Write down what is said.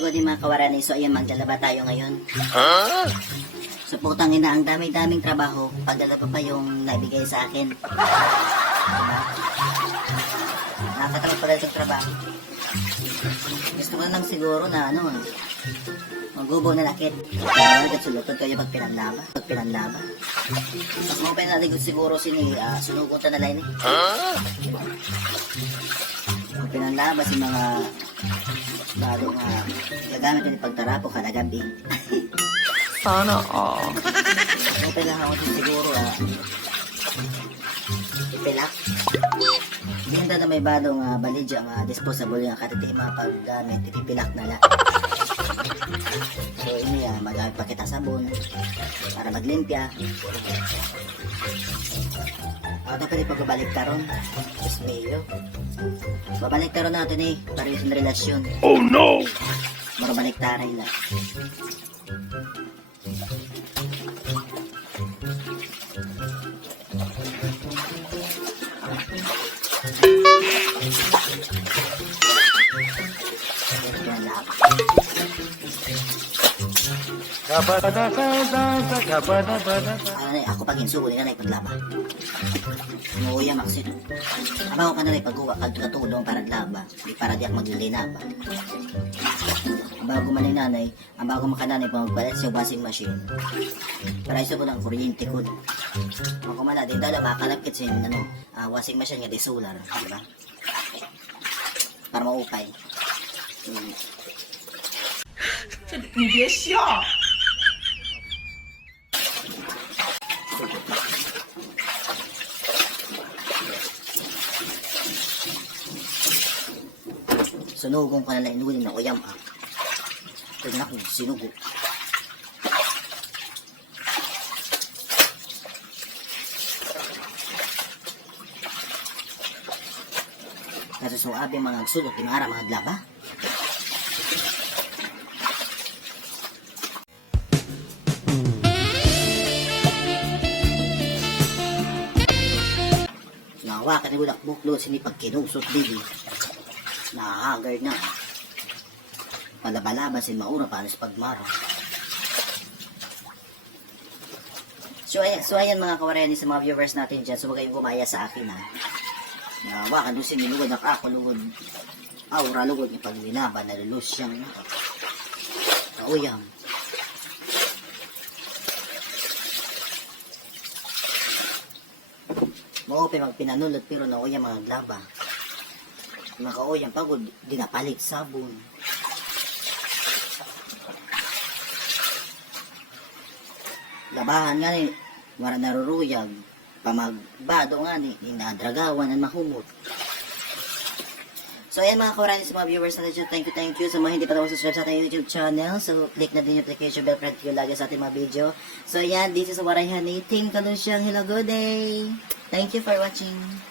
good din mga kawarani. So ayan, maglalaba tayo ngayon. Huh? So putang ina, ang dami-daming trabaho. Paglalaba pa yung nabigay sa akin. Diba? Nakakatamad pala sa trabaho. Gusto ko lang siguro na magubo na lakit. Kaya sulutod kayo pag pinanlaba. Mas mo pinalalig siguro sunugunta na lang Pag pinanlaba si mga bago nga gagamit din pagtarapo kada gabi. Sana all. Okay lang ako siguro ipilak. Hindi na may badong balidya nga disposable nga katitima pag gamit ipipilak na lang. So ini magamit pa kita sabon para maglimpya. Dapat pagbabalik taron. Ismayo. Babalik taron natin para yung relasyon. Oh no! Marabalik taray lang. Ako pag insuko ka na ipaglaba. Nguya maksin. Abaw ka na rin pagkuha katulong para glaba. Di para di ako maglinaba. Bago man ay nanay, ang bago makananay pa magpalit sa washing machine. Para iso ko ng kuryente ko. Ako mala, din dala makalapkit sa washing machine nga di solar. Diba? Para maupay. Hindi siya! Sunugong ka na lang inunin na uyam Pwede na akong sinugo. Kasi suabi mga sulot, tinara mga glaba. Nahawakan ni Budak Buklo, sinipag kinusot dili. Nahahagard na. Palabalaban si maura para sa pagmara. So ayan mga kawarani sa mga viewers natin dyan. So huwag kayong gumaya sa akin Nahawakan doon sinilugod ako lugod. Aura lugod ni paglinaban. Nalulus siyang uyang. Maupi magpinanulot pero nauyang mga glaba. Makauyang pagod, dinapalit sabon. Labahan nga wala naruruyag. Pamagbado nga inadragawan ang mahumot. So ayan mga kawarani sa mga viewers natin, thank you. Sa mga hindi pa daw subscribe sa ating YouTube channel, so click na din yung notification bell para kayo lagi sa ating mga video. So ayan, this is Waray Honey, Team Kalusyang, hello, good day! Thank you for watching.